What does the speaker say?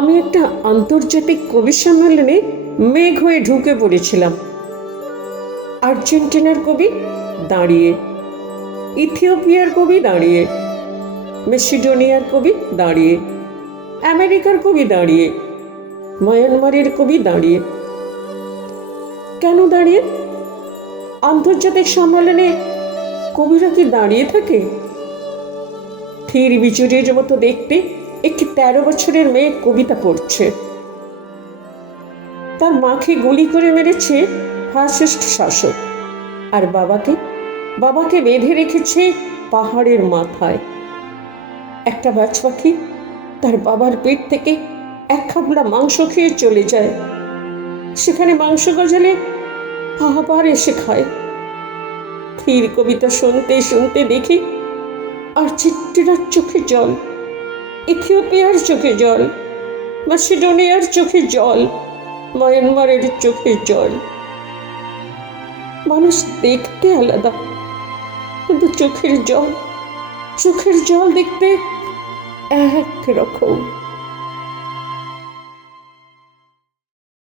আমি একটা আন্তর্জাতিক কবি সম্মেলনে মেঘ হয়ে ঢুকে পড়েছিলাম। আর্জেন্টিনার কবি দাঁড়িয়ে, ইথিওপিয়ার কবি দাঁড়িয়ে, মেসিডোনিয়ার কবি দাঁড়িয়ে, আমেরিকার কবি দাঁড়িয়ে, মায়ানমারের কবি দাঁড়িয়ে। কেন দাঁড়িয়ে? আন্তর্জাতিক সম্মেলনে কবিরা কি দাঁড়িয়ে থাকে? থির বিচুরির মতো দেখতে একটি 13 বছরের মেয়ে কবিতা পড়ছে। তার মাকে গুলি করে মেরেছে ফাসিস্ট শাসক, আর বাবাকে বেঁধে রেখেছে পাহাড়ের মাথায়। একটা বাজ পাখি তার বাবার পেট থেকে এক খাবলা মাংস খেয়ে চলে যায়। সেখানে মাংস গজালে আবার এসে খায়। থির কবিতা শুনতে শুনতে দেখি আর্জেন্টিনার চোখে জল, ইথিওপিয়ার চোখে জল, মেসিডোনিয়ার চোখে জল, মায়ানমারের চোখে জল। মানুষ দেখতে আলাদা, কিন্তু চোখের জল দেখতে একরকম।